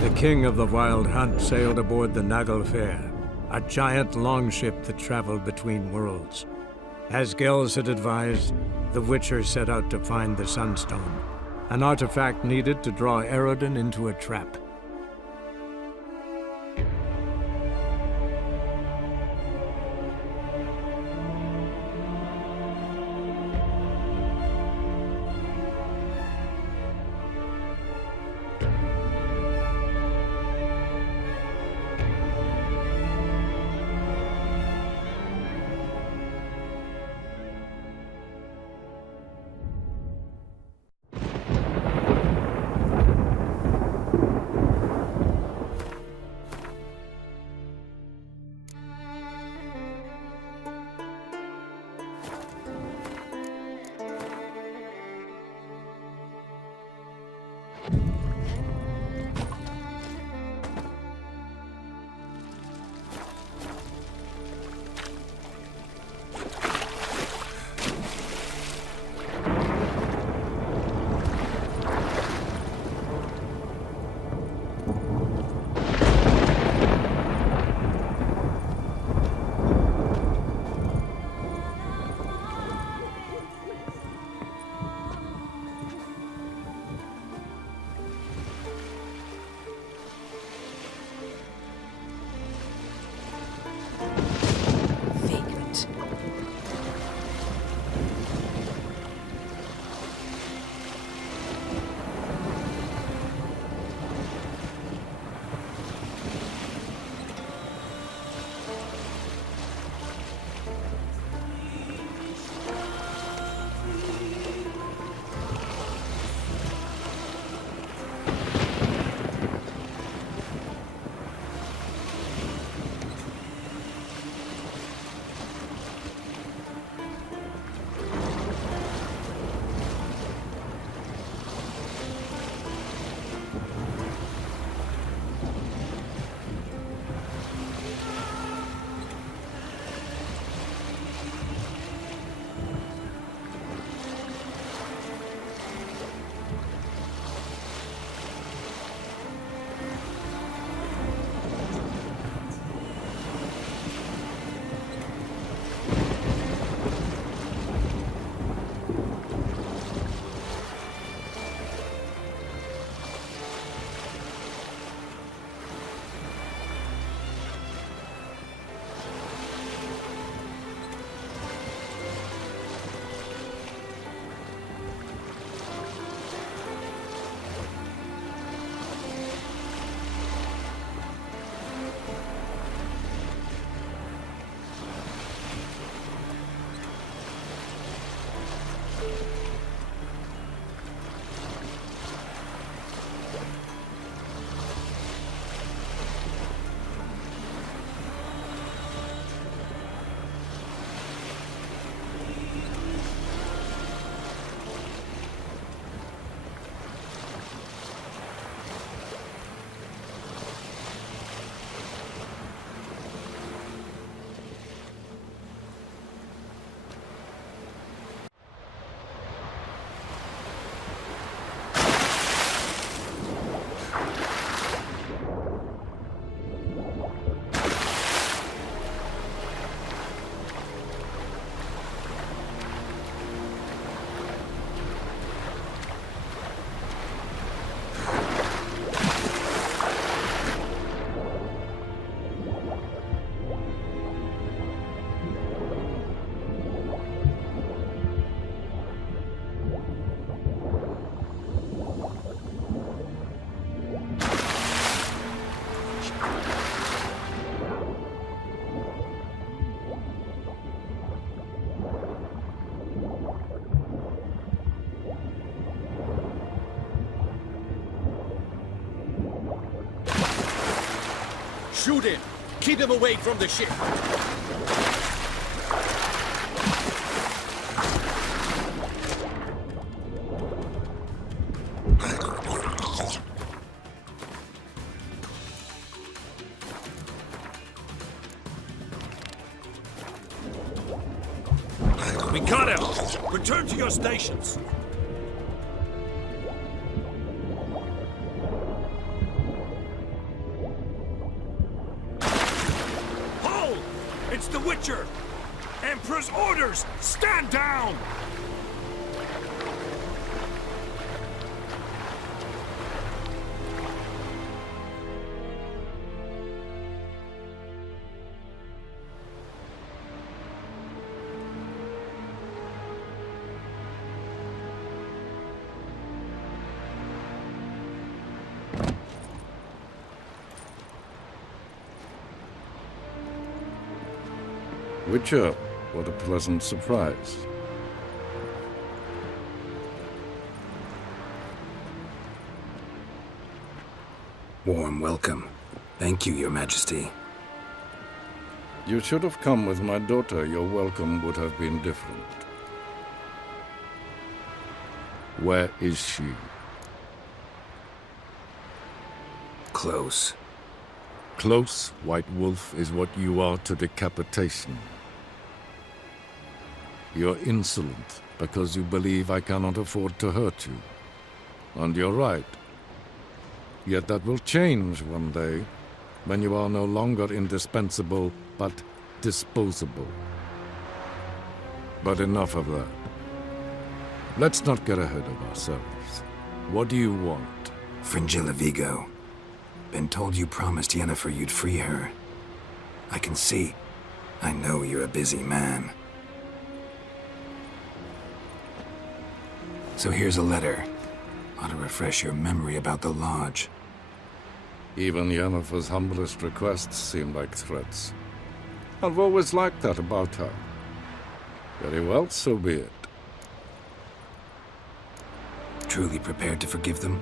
The king of the Wild Hunt sailed aboard the Naglfair, a giant longship that traveled between worlds. As Gels had advised, the Witcher set out to find the Sunstone, an artifact needed to draw Eredin into a trap. Shoot him! Keep him away from the ship! We got him! Return to your stations! We've got him! Return to your stations! It's the Witcher! Emperor's orders! Stand down! Witcher, what a pleasant surprise. Warm welcome. Thank you, Your Majesty. You should have come with my daughter. Your welcome would have been different. Where is she? Close. Close, White Wolf, is what you are to decapitation. You're insolent because you believe I cannot afford to hurt you. And you're right. Yet that will change one day, when you are no longer indispensable, but disposable. But enough of that. Let's not get ahead of ourselves. What do you want? Fringilla Vigo. Been told you promised Yennefer you'd free her. I can see. I know you're a busy man. So here's a letter. Ought to refresh your memory about the Lodge. Even Yennefer's humblest requests seem like threats. I've always liked that about her. Very well, so be it. Truly prepared to forgive them?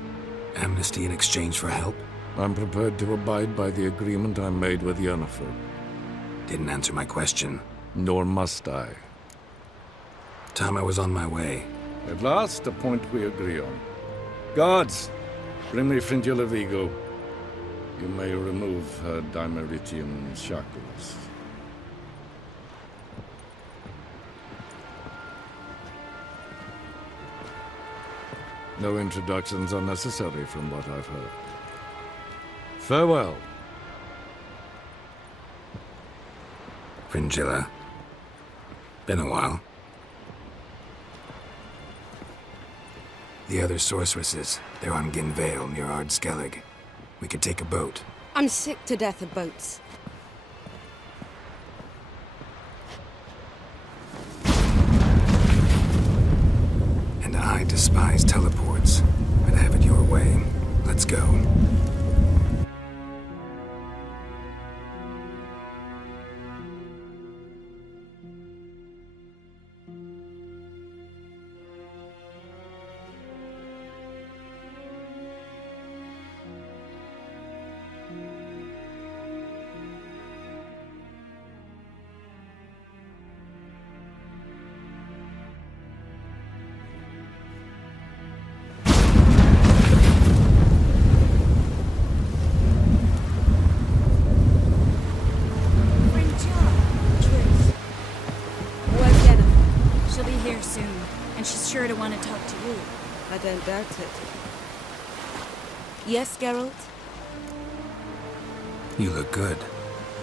Amnesty in exchange for help? I'm prepared to abide by the agreement I made with Yennefer. Didn't answer my question. Nor must I. Time I was on my way. At last, a point we agree on. Guards, bring me Fringilla Vigo. You may remove her Dimeritian shackles. No introductions are necessary from what I've heard. Farewell. Fringilla. Been a while. The other sorceresses, they're on Ginvale near Skellige. We could take a boat. I'm sick to death of boats. And I despise teleports, but have it your way. Let's go. To want to talk to you. I don't doubt it. Yes, Geralt? You look good.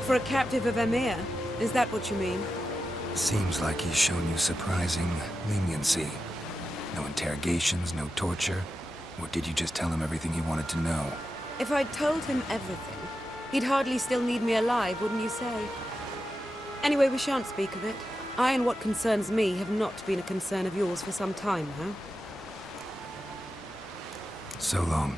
For a captive of Emir, is that what you mean? Seems like he's shown you surprising leniency. No interrogations, no torture. Or did you just tell him everything he wanted to know? If I'd told him everything, he'd hardly still need me alive, wouldn't you say? Anyway, we shan't speak of it. I and what concerns me have not been a concern of yours for some time now. So long.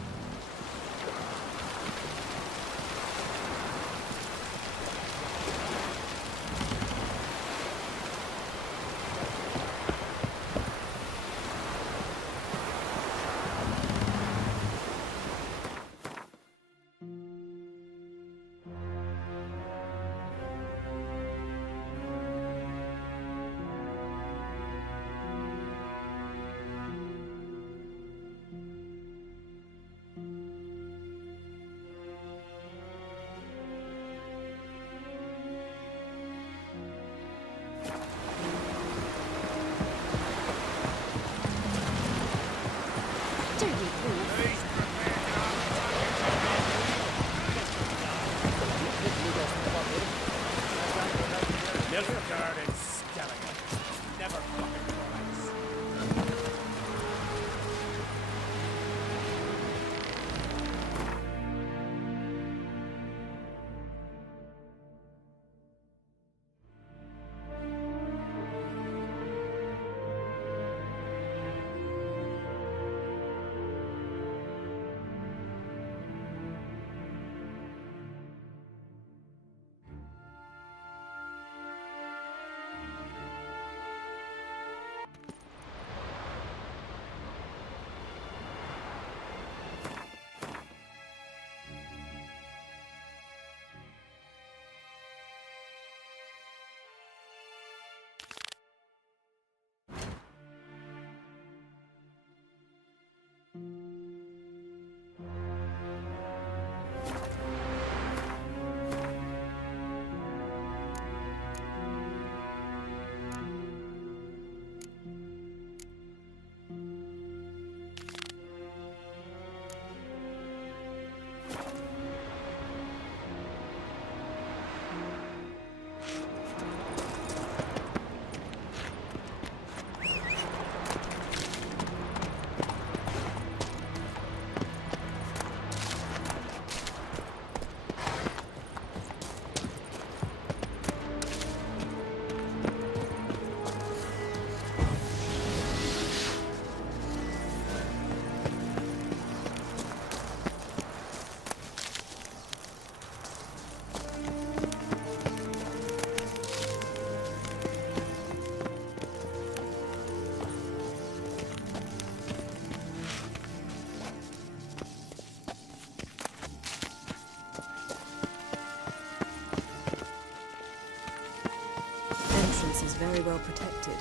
very well protected.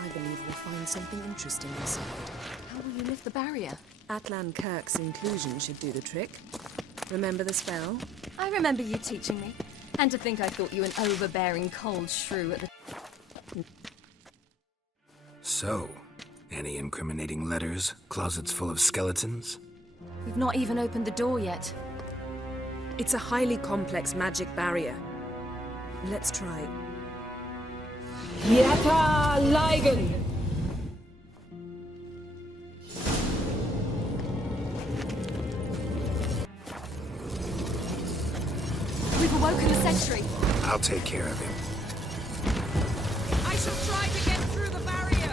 I believe we'll find something interesting inside. How will you lift the barrier? Atlan Kirk's inclusion should do the trick. Remember the spell? I remember you teaching me. And to think I thought you an overbearing cold shrew at the... So, any incriminating letters? Closets full of skeletons? We've not even opened the door yet. It's a highly complex magic barrier. Let's try. Yata Ligen! We've awoken a sentry. I'll take care of him. I shall try to get through the barrier!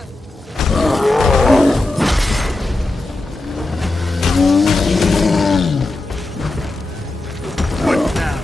What now?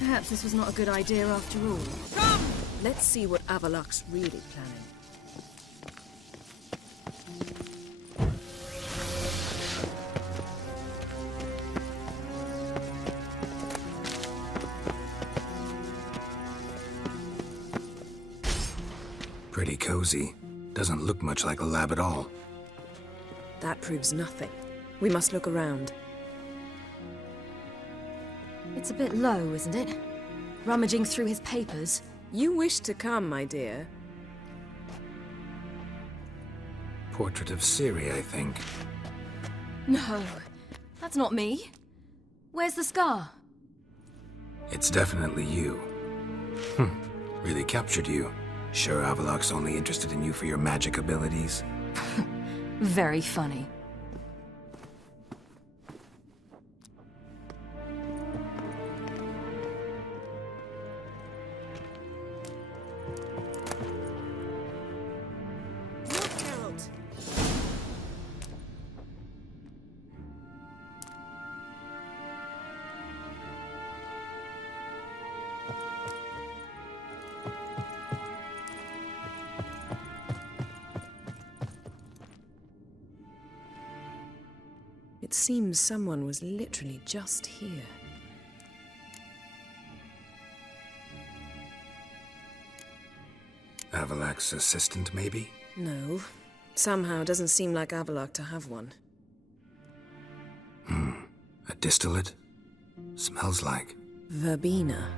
Perhaps this was not a good idea after all. Come! Let's see what Avalok's really planning. Pretty cozy. Doesn't look much like a lab at all. That proves nothing. We must look around. It's a bit low, isn't it? Rummaging through his papers. You wish to come, my dear. Portrait of Ciri, I think. No, that's not me. Where's the scar? It's definitely you. Really captured you. Sure Avalok's only interested in you for your magic abilities? Very funny. It seems someone was literally just here. Avalok's assistant, maybe? No. Somehow doesn't seem like Avalok to have one. A distillate? Smells like... Verbena.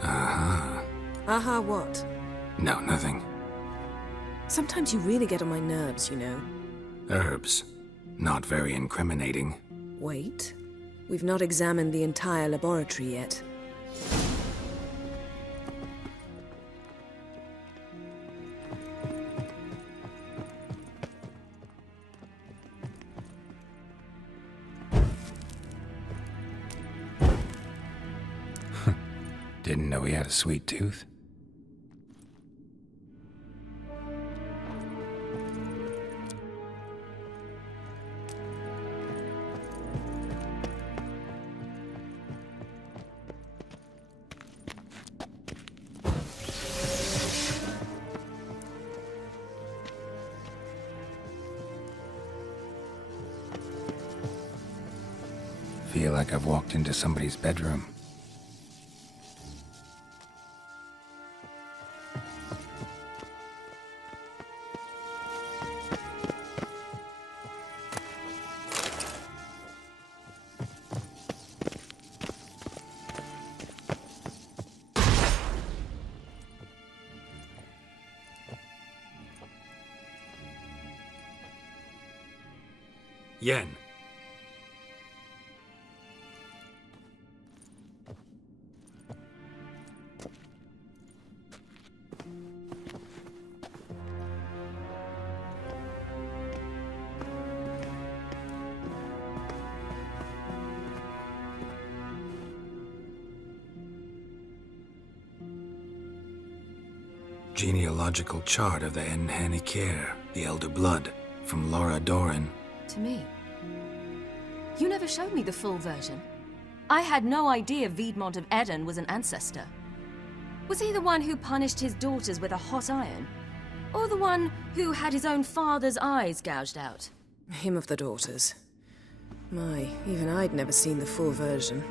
Uh-huh. Aha, what? No, nothing. Sometimes you really get on my nerves, you know. Herbs. Not very incriminating. Wait. We've not examined the entire laboratory yet. Didn't know he had a sweet tooth. Feel like I've walked into somebody's bedroom. Yen. Genealogical chart of the Enhanikir, the Elder Blood, from Laura Doran. To me. You never showed me the full version. I had no idea Viedmont of Eden was an ancestor. Was he the one who punished his daughters with a hot iron? Or the one who had his own father's eyes gouged out? Him of the daughters. My, even I'd never seen the full version.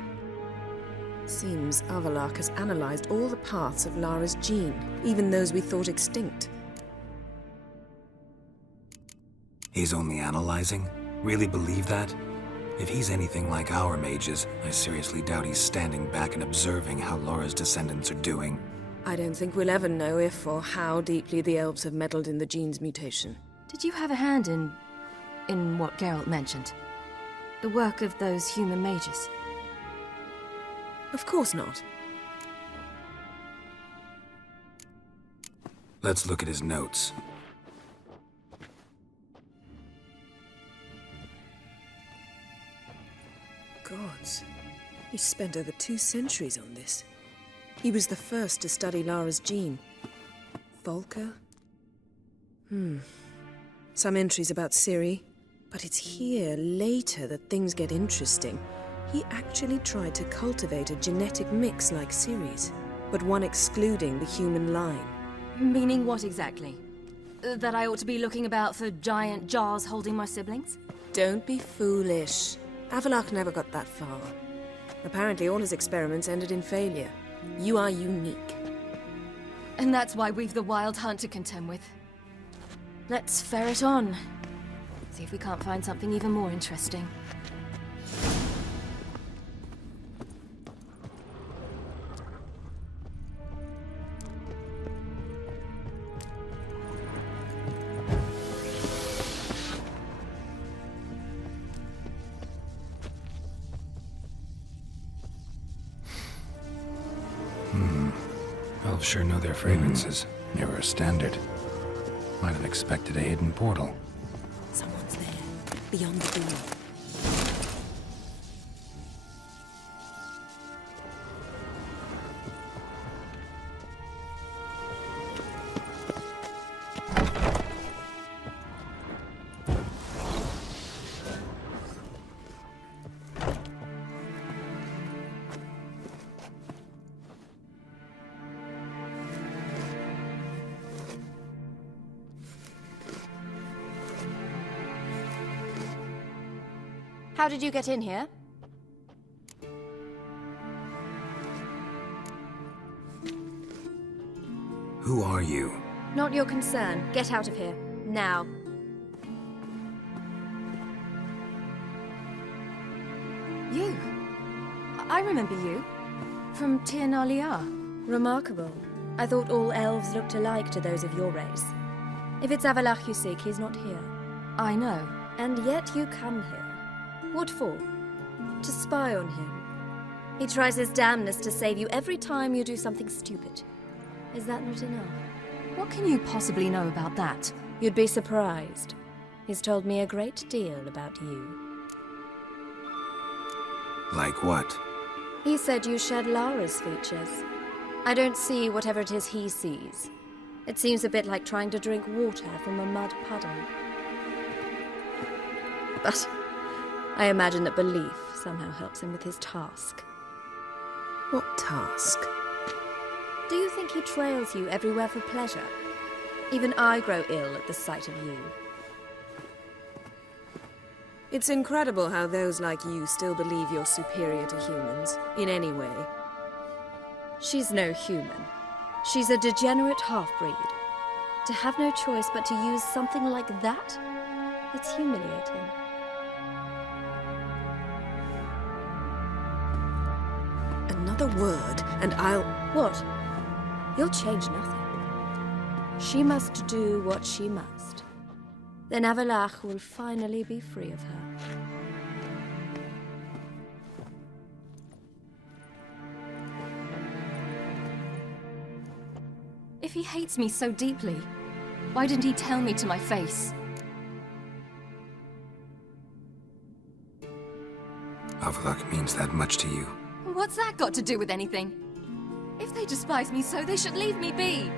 Seems Avallac'h has analyzed all the paths of Lara's gene, even those we thought extinct. He's only analyzing? Really believe that? If he's anything like our mages, I seriously doubt he's standing back and observing how Laura's descendants are doing. I don't think we'll ever know if or how deeply the elves have meddled in the gene's mutation. Did you have a hand in what Geralt mentioned? The work of those human mages? Of course not. Let's look at his notes. Gods. He spent over 2 centuries on this. He was the first to study Lara's gene. Volker? Some entries about Ciri. But it's here, later, that things get interesting. He actually tried to cultivate a genetic mix like Ciri's, but one excluding the human line. Meaning what exactly? That I ought to be looking about for giant jars holding my siblings? Don't be foolish. Avallac'h never got that far. Apparently all his experiments ended in failure. You are unique. And that's why we've the Wild Hunt to contend with. Let's ferret on. See if we can't find something even more interesting. Elves sure know their fragrances. Never a standard. Might have expected a hidden portal. Someone's there, beyond the door. How did you get in here? Who are you? Not your concern. Get out of here. Now. You? I remember you. From Tir na Liar. Remarkable. I thought all elves looked alike to those of your race. If it's Avallac'h you seek, he's not here. I know. And yet you come here. What for? To spy on him. He tries his damnedest to save you every time you do something stupid. Is that not enough? What can you possibly know about that? You'd be surprised. He's told me a great deal about you. Like what? He said you shared Lara's features. I don't see whatever it is he sees. It seems a bit like trying to drink water from a mud puddle. But I imagine that belief somehow helps him with his task. What task? Do you think he trails you everywhere for pleasure? Even I grow ill at the sight of you. It's incredible how those like you still believe you're superior to humans, in any way. She's no human. She's a degenerate half-breed. To have no choice but to use something like that? It's humiliating. Another word, and I'll... What? You'll change nothing. She must do what she must. Then Avallac'h will finally be free of her. If he hates me so deeply, why didn't he tell me to my face? Avallac'h means that much to you. What's that got to do with anything? If they despise me so, they should leave me be.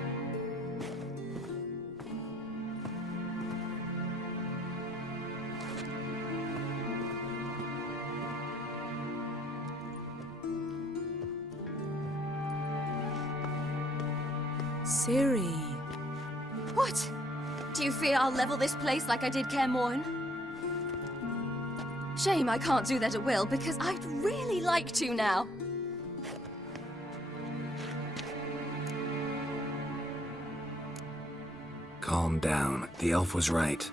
Ciri. What? Do you fear I'll level this place like I did Kaer Morhen? Shame I can't do that at will, because I'd really like to now. Calm down. The elf was right.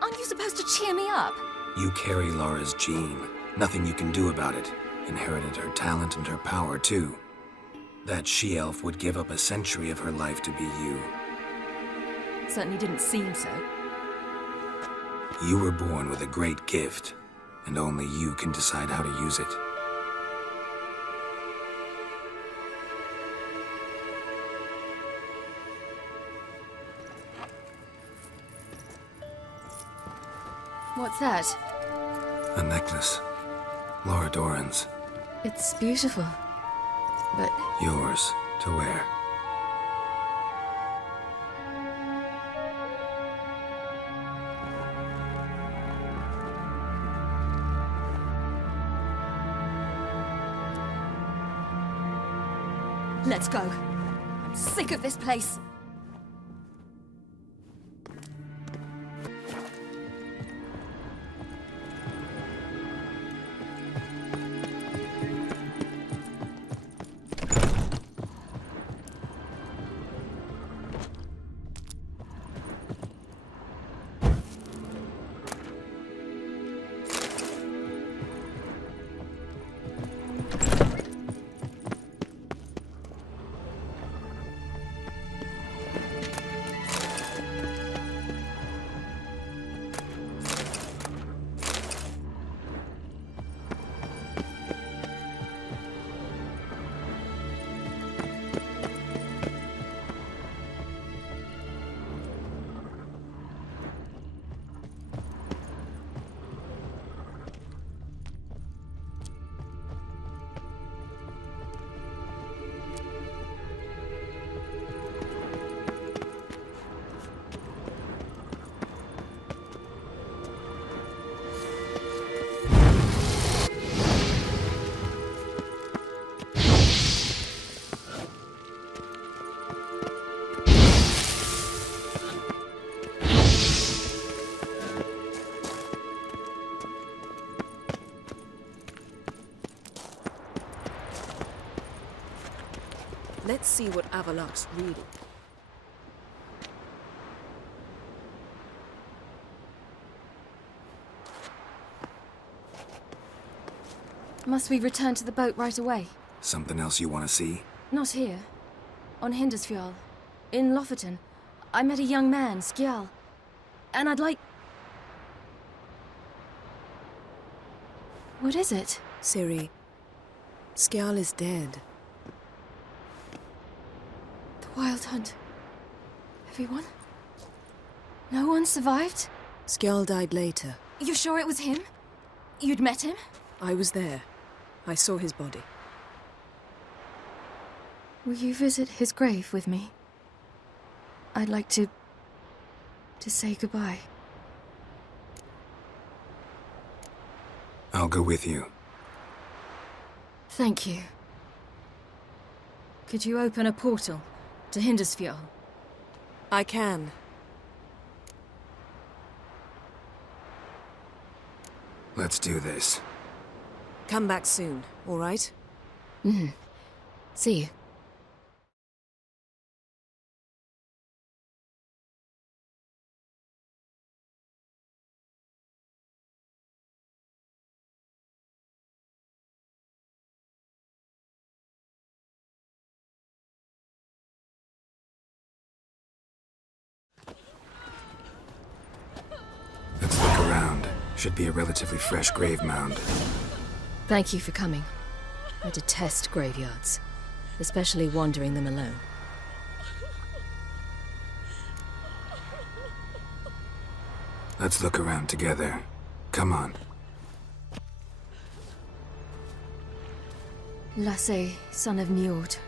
Aren't you supposed to cheer me up? You carry Laura's gene. Nothing you can do about it. Inherited her talent and her power, too. That she-elf would give up a century of her life to be you. Certainly didn't seem so. You were born with a great gift, and only you can decide how to use it. What's that? A necklace. Laura Doran's. It's beautiful, but... Yours to wear. Let's go. I'm sick of this place. Let's see what Avalok's reading. Must we return to the boat right away? Something else you want to see? Not here. On Hindisfjall. In Lofoten. I met a young man, Skjal. And I'd like... What is it? Ciri, Skjal is dead. The Wild Hunt. Everyone? No one survived? Skjal died later. You sure it was him? You'd met him? I was there. I saw his body. Will you visit his grave with me? I'd like to say goodbye. I'll go with you. Thank you. Could you open a portal to Hindisfjall? I can. Let's do this. Come back soon, all right? Mm-hmm. See you. Let's look around. Should be a relatively fresh grave mound. Thank you for coming. I detest graveyards, especially wandering them alone. Let's look around together. Come on. Lasse, son of Njord.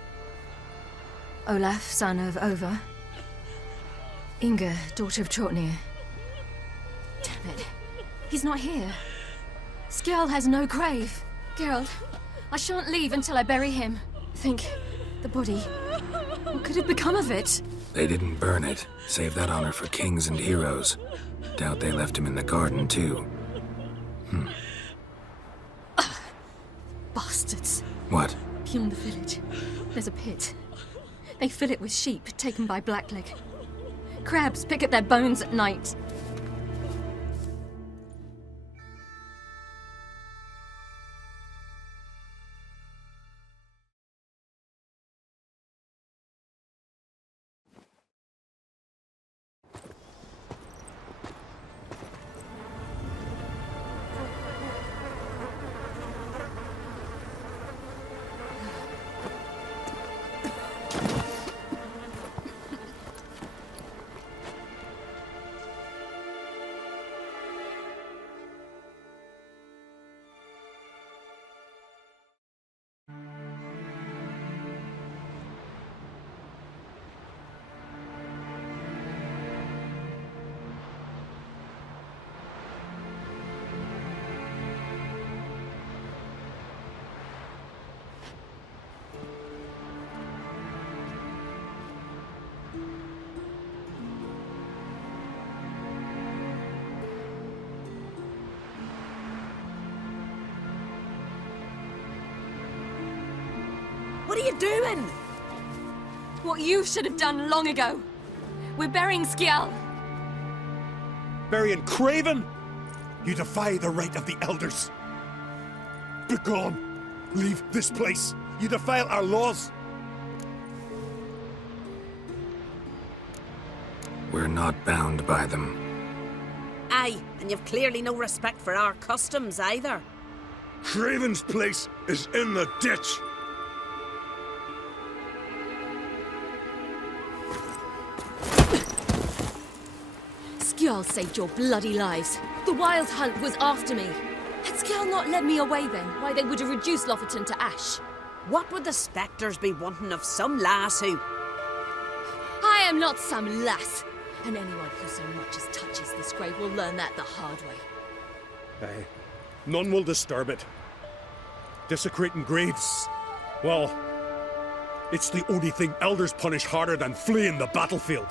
Olaf, son of Ova. Inga, daughter of Trotnir. Damn it. He's not here. Skjal has no grave. Geralt, I shan't leave until I bury him. Think the body will could have become of it? They didn't burn it. Save that honor for kings and heroes. Doubt they left him in the garden, too. Bastards. What? Beyond the village, there's a pit. They fill it with sheep taken by Blackleg. Crabs pick at their bones at night. What are you doing? What you should have done long ago. We're burying Skellige. Burying Craven? You defy the right of the elders. Begone! Leave this place. You defile our laws. We're not bound by them. Aye, and you've clearly no respect for our customs either. Craven's place is in the ditch. Skellige saved your bloody lives. The Wild Hunt was after me. Had Skellige not led me away then, why they would have reduced Lofferton to ash. What would the spectres be wanting of some lass who... I am not some lass, and anyone who so much as touches this grave will learn that the hard way. Aye. None will disturb it. Desecrating graves. Well, it's the only thing elders punish harder than fleeing the battlefield.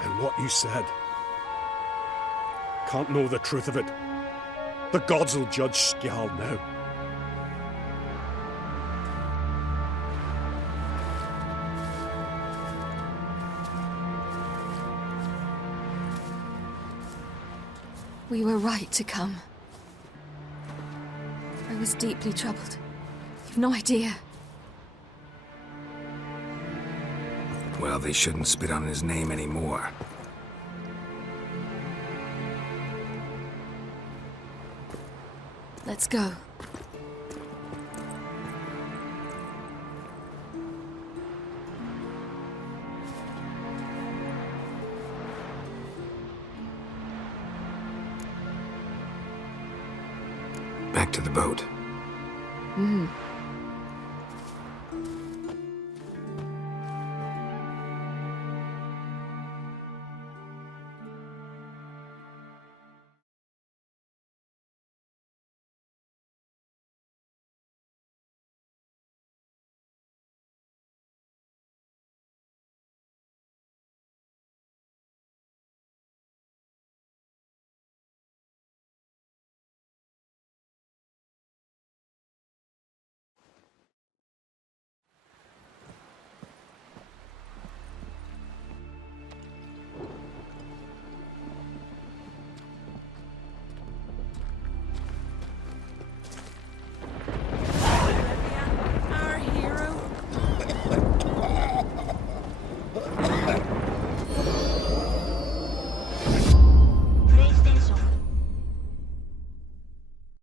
And what you said. Can't know the truth of it. The gods will judge Skellige now. We were right to come. I was deeply troubled. You've no idea. Well, they shouldn't spit on his name anymore. Let's go. Back to the boat.